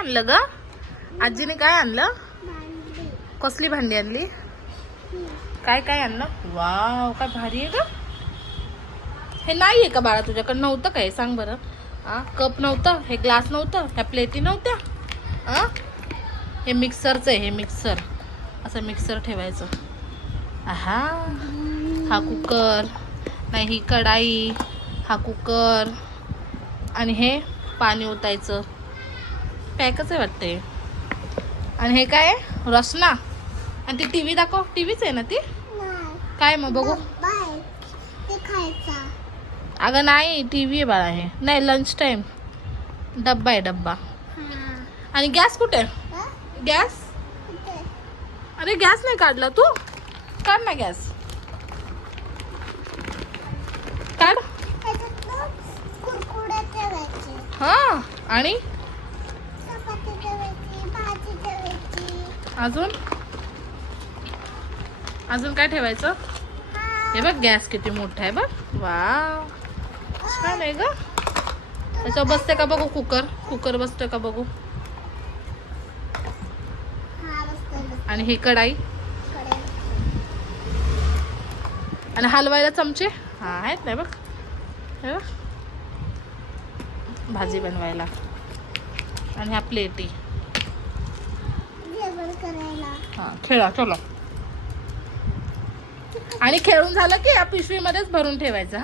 आणलं ग? आजीने काय आणलं? कसली भांडी आणली? काय काय आणलं? वाव, काय भारी आहे ग. हे नाहीये का बाळा तुझ्याकडे? नव्हतं काय? सांग बरं. कप नव्हतं, हे ग्लास नव्हतं, ह्या प्लेटी नव्हत्या. हे मिक्सरचं आहे, हे मिक्सर. असं मिक्सर ठेवायचं. हा कुकर नाही, ही कढाई, हा कुकर आणि हे पाणी ओतायचं. पॅकच आहे वाटते. आणि हे काय आहे? रसना. आणि ती टीव्ही दाखव. टीव्हीच आहे ना ती? काय मग बघू. अगं नाही, टीव्ही आहे बाळा. हे नाही, लंच टाइम. डब्बा आहे, डब्बा. आणि गॅस कुठे? गॅस? अरे गॅस नाही काढला तू? काढ ना गॅस. काढ. हा, आणि अजून अजून काय ठेवायचं? हे बघ, गॅस किती मोठा आहे बघ. वाव, छान आहे ग. त्याच्यावर बसते का बघू? कुकर बसतोय का बघू. आणि हे कढाई आणि हलवायला चमचे आहेत ना बघ. हे बघ, भाजी बनवायला. आणि ह्या प्लेटी. खेळा चलो. आणि खेळून झालं की या पिशवीमध्येच भरून ठेवायचं.